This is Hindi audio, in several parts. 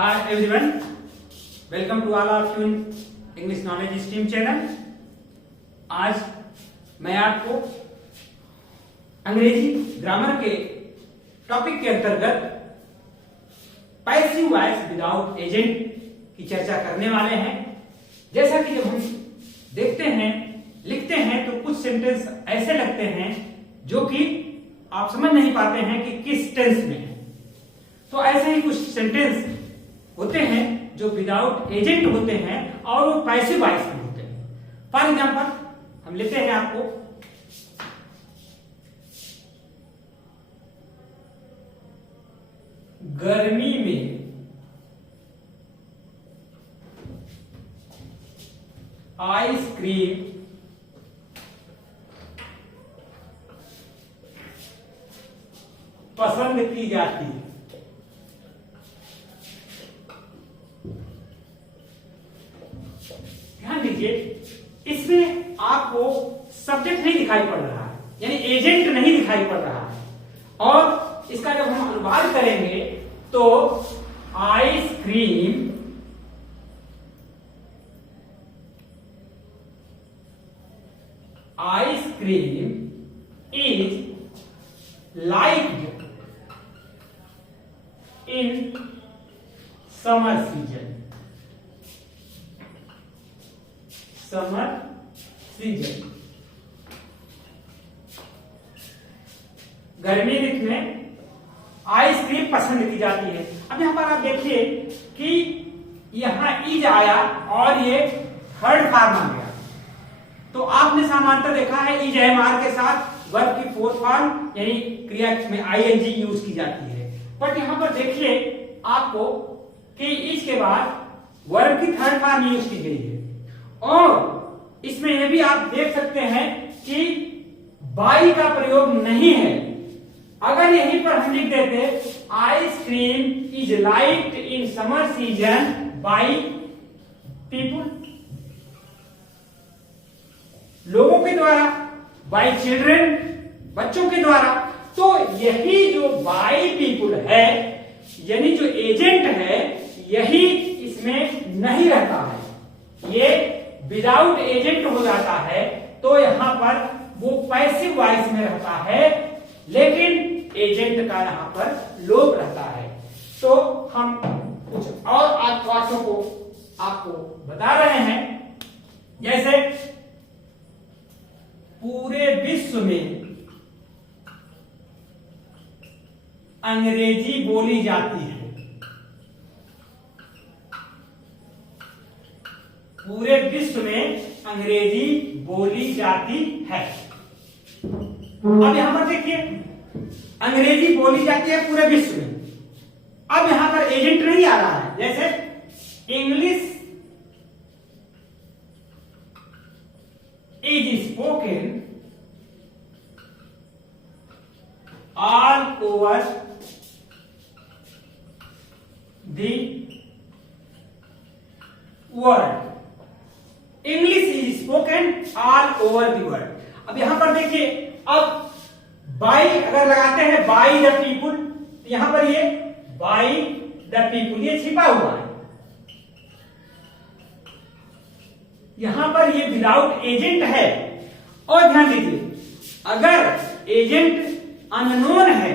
Hi everyone, welcome to all of you in English Knowledge Stream channel। आज मैं आपको अंग्रेजी ग्रामर के टॉपिक के अंतर्गत पैसिव वॉइस विदाउट एजेंट की चर्चा करने वाले हैं। जैसा कि जब हम देखते हैं, लिखते हैं तो कुछ सेंटेंस ऐसे लगते हैं जो कि आप समझ नहीं पाते हैं कि किस टेंस में है। तो ऐसे ही कुछ सेंटेंस होते हैं जो विदाउट एजेंट होते हैं और वो पैसिव वॉइस में होते हैं। फॉर एग्जाम्पल हम लेते हैं आपको गर्मी में आइसक्रीम पसंद की जाती है। ध्यान दीजिए, इसमें आपको सब्जेक्ट नहीं दिखाई पड़ रहा है, यानी एजेंट नहीं दिखाई पड़ रहा है। और इसका जब हम अनुवाद करेंगे तो ice cream is liked in summer season. गर्मी ऋतु में आइसक्रीम पसंद की जाती है। अब यहां पर आप देखिए कि यहां इज आया और ये थर्ड फॉर्म आ गया। तो आपने सामान्यतः देखा है इज एम आर के साथ वर्ब की फोर्थ फॉर्म यानी क्रिया में आईएनजी यूज की जाती है। बट यहां पर देखिए आपको कि इज के बाद वर्ब की थर्ड फॉर्म यूज की गई है। और इसमें यह भी आप देख सकते हैं कि बाई का प्रयोग नहीं है। अगर यहीं पर हम लिख देते ice cream is liked in summer season by people, लोगों के द्वारा, बाई चिल्ड्रन, बच्चों के द्वारा, तो यही जो बाई पीपुल है यानी जो एजेंट है यही इसमें नहीं रहता है, ये विदाउट एजेंट हो जाता है। तो यहां पर वो पैसिव वॉइस में रहता है, लेकिन एजेंट का यहां पर लोप रहता है। तो हम कुछ और वाक्यों को आपको बता रहे हैं, जैसे पूरे विश्व में अंग्रेजी बोली जाती है। पूरे विश्व में अंग्रेजी बोली जाती है। अब यहां पर देखिए अंग्रेजी बोली जाती है पूरे विश्व में। अब यहां पर एजेंट नहीं आ रहा है, जैसे English is spoken all over the world. English is spoken all over the world. अब यहां पर देखिए, अब बाई अगर लगाते हैं बाई द पीपुल, तो यहां पर ये बाई द पीपुल ये छिपा हुआ है। यहां पर ये विदाउट एजेंट है। और ध्यान दीजिए, अगर एजेंट अननोन है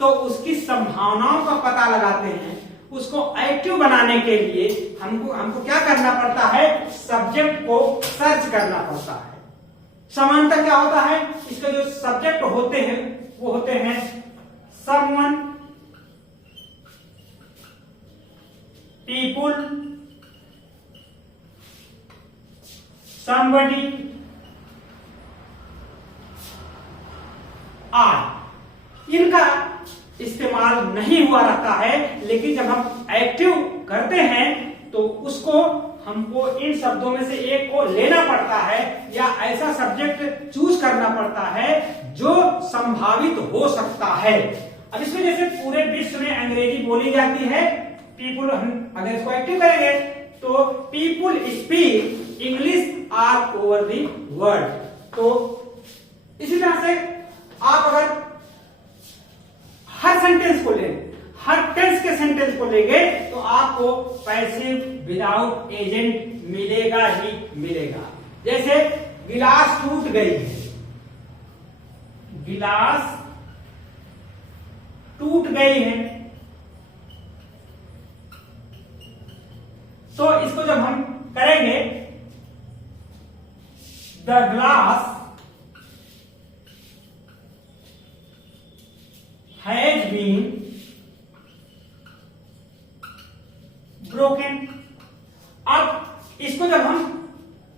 तो उसकी संभावनाओं का पता लगाते हैं। उसको एक्टिव बनाने के लिए हमको क्या करना पड़ता है, सब्जेक्ट को सर्च करना पड़ता है। समानता क्या होता है, इसके जो सब्जेक्ट होते हैं वो होते हैं समवन, पीपुल, somebody, आर। इनका इस्तेमाल नहीं हुआ रहता है, लेकिन जब हम एक्टिव करते हैं तो उसको हमको इन शब्दों में से एक को लेना पड़ता है या ऐसा सब्जेक्ट चूज करना पड़ता है जो संभावित हो सकता है। अब इसमें जैसे पूरे विश्व में अंग्रेजी बोली जाती है, पीपुल, हम अगर इसको एक्टिव करेंगे तो people speak English all over the world. तो इसी तरह से आप अगर हर सेंटेंस को लें, हर टेंस के सेंटेंस को लेंगे तो आपको पैसिव विदाउट एजेंट मिलेगा ही मिलेगा। जैसे गिलास टूट गई है, गिलास टूट गई है, तो इसको जब हम करेंगे the glass has been broken. अब इसको जब हम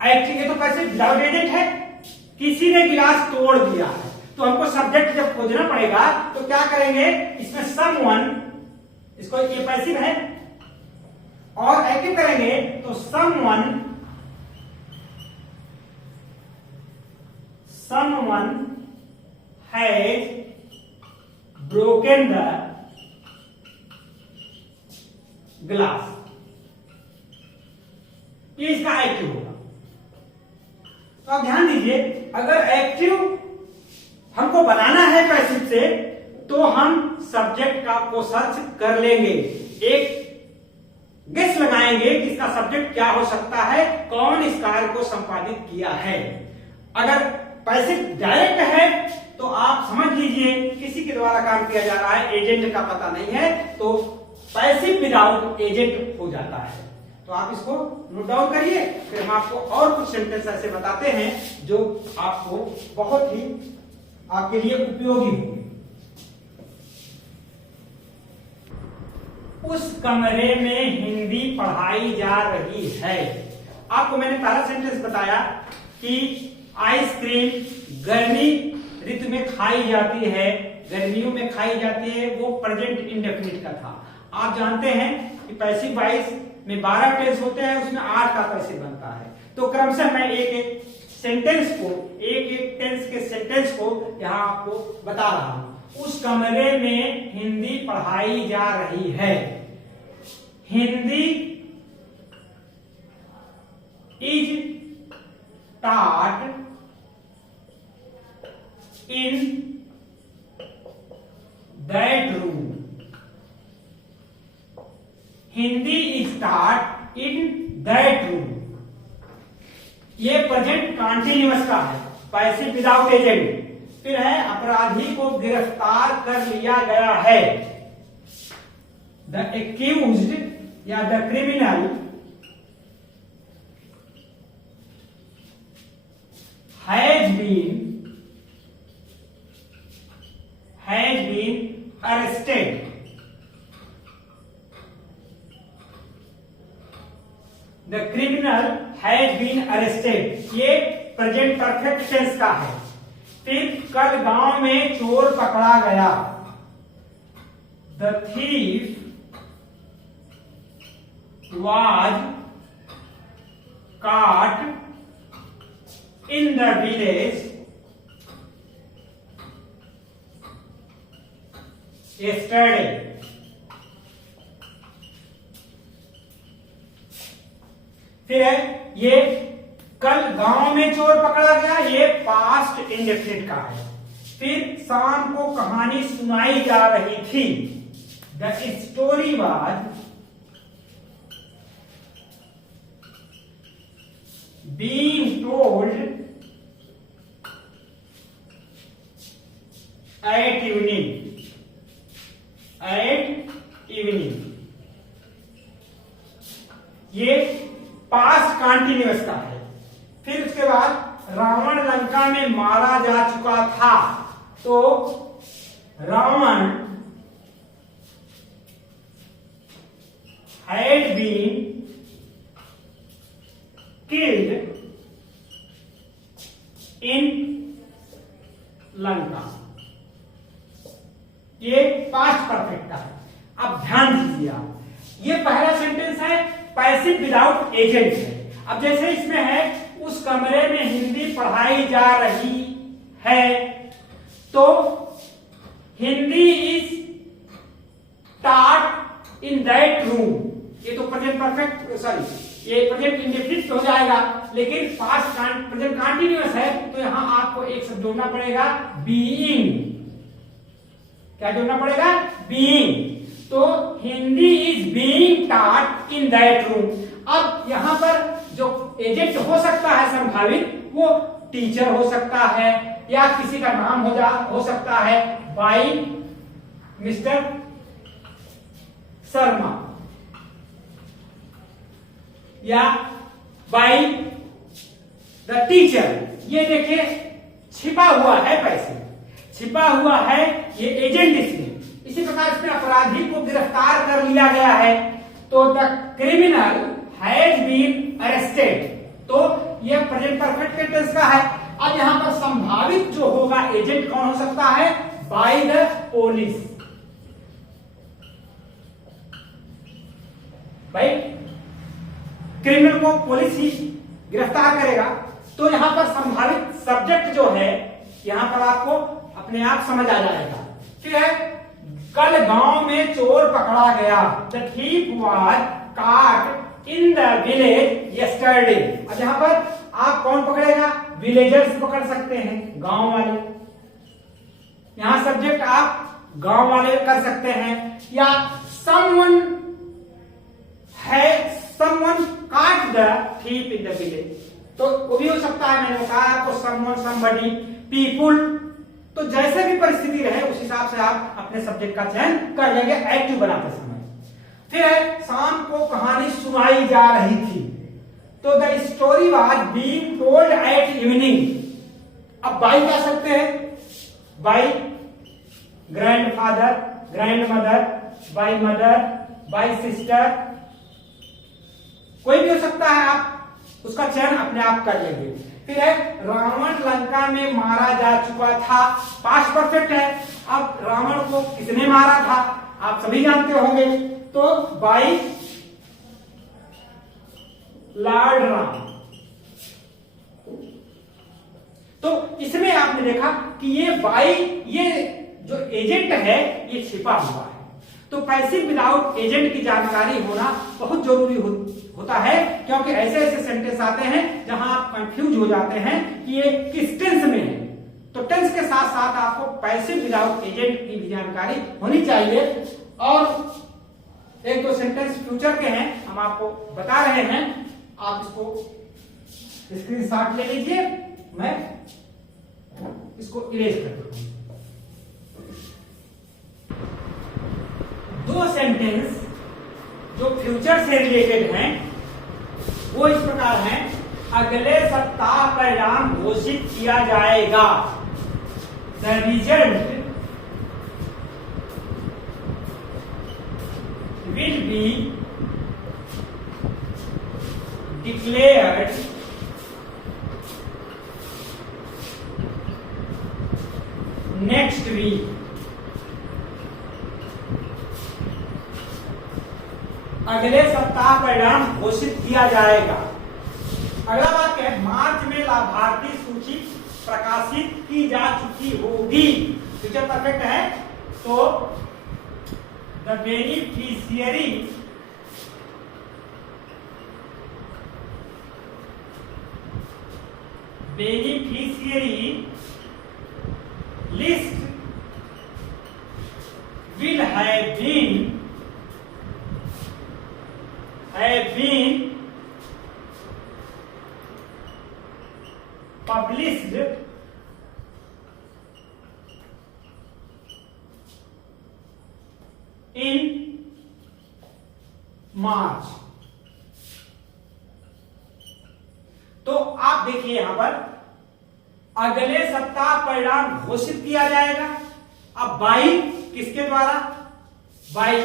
एक्टिंग, तो कैसे विदाउट एजेंट है, किसी ने गिलास तोड़ दिया है, तो हमको सब्जेक्ट जब खोजना पड़ेगा तो क्या करेंगे, इसमें समवन, इसको ये पैसिव है, और एक्टिव करेंगे तो someone has broken the glass, ये इसका एक्टिव होगा। तो आप ध्यान दीजिए, अगर एक्टिव हमको बनाना है पैसिव से तो हम सब्जेक्ट का को सर्च कर लेंगे, एक गेस लगाएंगे कि इसका सब्जेक्ट क्या हो सकता है, कौन इस कार्य को संपादित किया है। अगर पैसिव डायरेक्ट है तो आप समझ लीजिए किसी के द्वारा काम किया जा रहा है, एजेंट का पता नहीं है, तो पैसिव विदाउट एजेंट हो जाता है। तो आप इसको नोट डाउन करिए, फिर हम आपको और कुछ सेंटेंस ऐसे बताते हैं जो आपको बहुत ही आपके लिए उपयोगी होंगे। उस कमरे में हिंदी पढ़ाई जा रही है। आपको मैंने पहला सेंटेंस बताया कि आइसक्रीम गर्मी ऋतु में खाई जाती है, गर्मियों में खाई जाती है, वो प्रेजेंट इंडेफिनिट का था। आप जानते हैं कि पैसिव वॉइस में 12 टेंस होते हैं, उसमें 8 का पैसिव बनता है। तो क्रमशः मैं एक एक सेंटेंस को, एक एक टेंस के सेंटेंस को यहां आपको बता रहा हूं। उस कमरे में हिंदी पढ़ाई जा रही है। Hindi is taught in that room. Hindi is taught in that room. ये प्रेजेंट कंटीन्यूअस का है, पैसिव विदाउट एजेंट। फिर है अपराधी को गिरफ्तार कर लिया गया है। द एक्यूज्ड या the criminal has been arrested. The criminal has been arrested. ये प्रेजेंट परफेक्ट टेंस का है। फिर कल गांव में चोर पकड़ा गया। The thief was caught in the village yesterday. फिर है ये कल गांव में चोर पकड़ा गया, ये पास्ट इंडेफिनिट का है। फिर शाम को कहानी सुनाई जा रही थी। The story was being told at evening. ये पास्ट कंटीन्यूअस का है। फिर उसके बाद रावण लंका में मारा जा चुका था, तो Ravan had been killed in Lanka. ये पास्ट परफेक्ट का है। अब ध्यान दीजिए, आप ये पहला सेंटेंस है, पैसिव विदाउट एजेंट है। अब जैसे इसमें है उस कमरे में हिंदी पढ़ाई जा रही है, तो Hindi is taught in that room। ये तो प्रेजेंट परफेक्ट, सॉरी ये प्रेजेंट इंडेफिनिट हो जाएगा, लेकिन पास्ट प्रेजेंट कंटीन्यूअस है, तो यहां आपको एक शब्द जोड़ना पड़ेगा, बीइंग। क्या जोड़ना पड़ेगा? बीइंग। तो Hindi is being taught in that room. अब यहां पर जो एजेंट हो सकता है संभावित, वो टीचर हो सकता है या किसी का नाम हो सकता है बाई मिस्टर शर्मा या बाई द टीचर। ये देखिए छिपा हुआ है, पैसे छिपा हुआ है, ये एजेंट इसमें। इसी प्रकार इसमें अपराधी को गिरफ्तार कर लिया गया है, तो the criminal has been arrested. तो ये प्रेजेंट परफेक्ट टेंस का है। अब यहां पर संभावित जो होगा एजेंट कौन हो सकता है, बाय द पुलिस। भाई क्रिमिनल को पुलिस ही गिरफ्तार करेगा, तो यहां पर संभावित सब्जेक्ट जो है यहां पर आपको अपने आप समझ आ जाएगा। ठीक है, कल गांव में चोर पकड़ा गया, the thief was caught in the village yesterday. अब यहां पर आप कौन पकड़ेगा, विलेजर्स पकड़ सकते हैं, गांव वाले। यहां सब्जेक्ट आप गांव वाले कर सकते हैं, या someone caught the thief in the village, तो वो भी हो सकता है। मैंने कहा आपको someone, somebody, people, तो जैसे भी परिस्थिति रहे उस हिसाब से आप अपने सब्जेक्ट का चयन कर लेंगे एक्टिव बनाते समय। फिर शाम को कहानी सुनाई जा रही थी, तो the story was being told at evening. अब बाई कह सकते हैं, by grandfather, grandmother, by mother, by sister, कोई भी हो सकता है, आप उसका चयन अपने आप कर लेंगे। फिर है रावण लंका में मारा जा चुका था, पास्ट परफेक्ट है। अब रावण को किसने मारा था आप सभी जानते होंगे, तो बाई लॉर्ड राम। तो इसमें आपने देखा कि ये बाई, ये जो एजेंट है ये छिपा हुआ है। तो पैसिव विदाउट एजेंट की जानकारी होना बहुत जरूरी होता है, क्योंकि ऐसे ऐसे सेंटेंस आते हैं जहां आप कंफ्यूज हो जाते हैं कि ये किस टेंस में है। तो टेंस के साथ साथ आपको पैसिव विदाउट एजेंट की भी जानकारी होनी चाहिए। और एक दो सेंटेंस फ्यूचर के हैं, हम आपको बता रहे हैं, आप इसको स्क्रीनशॉट ले लीजिए, मैं इसको इरेज कर देता हूं। दो सेंटेंस जो फ्यूचर से रिलेटेड हैं वो इस प्रकार हैं, अगले सप्ताह परिणाम घोषित किया जाएगा, the result will be declared next week। अगले सप्ताह परिणाम घोषित किया जाएगा। अगला वाक्य है, मार्च में लाभार्थी सूची प्रकाशित की जा चुकी होगी। फ्यूचर परफेक्ट है, तो the beneficiary list will have been published in मार्च। तो आप देखिए यहां पर अगले सप्ताह परिणाम घोषित किया जाएगा। अब बाई किसके द्वारा, बाई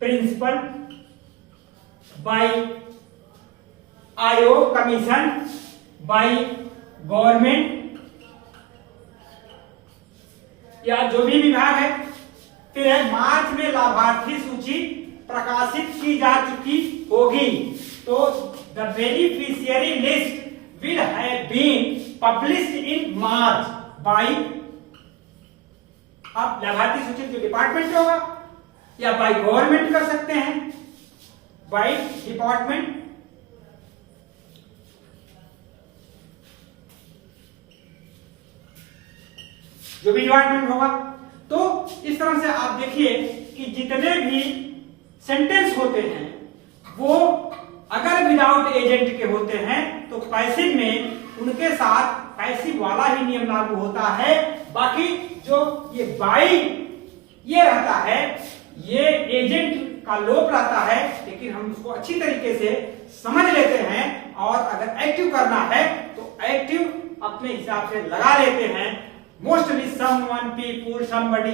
प्रिंसिपल, बाई आयोग कमीशन, बाई गवर्नमेंट या जो भी विभाग है। फिर है मार्च में लाभार्थी सूची प्रकाशित की जा चुकी होगी, तो the beneficiary list will have been published in March by. अब लाभार्थी सूची जो डिपार्टमेंट होगा या बाई गवर्नमेंट कर सकते हैं, बाई डिपार्टमेंट। जो भी डिपार्टमेंट होगा तो इस तरह से आप देखिए कि जितने भी सेंटेंस होते हैं वो अगर विदाउट एजेंट के होते हैं तो पैसिव में उनके साथ पैसिव वाला ही नियम लागू होता है। बाकी जो ये बाई ये रहता है, ये एजेंट का लोप रहता है, लेकिन हम उसको अच्छी तरीके से समझ लेते हैं और अगर एक्टिव करना है तो एक्टिव अपने हिसाब से लगा लेते हैं। Mostly someone, people, somebody